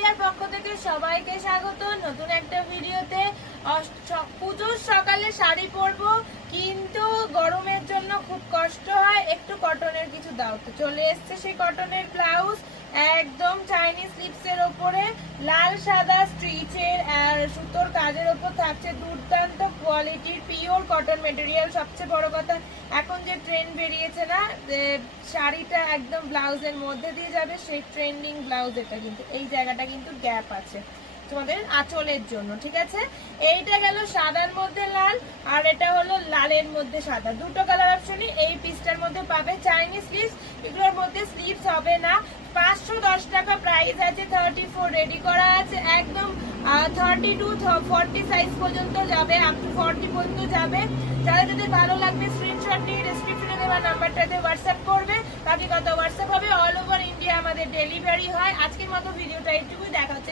ইন্ডিয়ার পক্ষ থেকে সবাইকে স্বাগত নতুন একটা ভিডিওতে। পুজোর সকালে শাড়ি পরবো, কিন্তু গরমের জন্য খুব কষ্ট হয়, একটু কটনের কিছু দাও। তো চলে এসছে সেই কটনের ব্লাউজ, একদম চাইনিজ স্লিপসের ওপরে লাল সাদা স্ট্রিচের আর সুতোর কাজের ওপর থাকছে দুর্দান্ত কোয়ালিটির পিওর কটন মেটেরিয়াল। সবচেয়ে বড় কথা, এখন যে ট্রেন্ড বেরিয়েছে না, শাড়িটা একদম ব্লাউজের মধ্যে দিয়ে যাবে, সেই ট্রেন্ডিং ব্লাউজ এটা। কিন্তু এই জায়গাটা কিন্তু গ্যাপ আছে তোমাদের আঁচলের জন্য, ঠিক আছে? এইটা গেল সাদার মধ্যে লাল, আর এটা হলো লালের মধ্যে সাদা, দুটো কালার অপশনই এই পিসটার মধ্যে পাবে। চাইনিজ স্লিভস, এগুলোর মধ্যে স্লিভস হবে না। 510 টাকা প্রাইস আছে, 34 রেডি করা আছে, একদম 30 টু 40 সাইজ পর্যন্ত যাবে, আপ টু 40 পর্যন্ত যাবে। যাদের যাদের ভালো লাগবে স্ক্রিনশট নিয়ে ডেসক্রিপশনে দেওয়া নাম্বারটাতে হোয়াটসঅ্যাপ করবে। বাকি কথা হোয়াটসঅ্যাপ হবে, অল ওভার ইন্ডিয়া আমাদের ডেলিভারি হয়। আজকের মতো ভিডিওটা এইটুকুই, দেখা হচ্ছে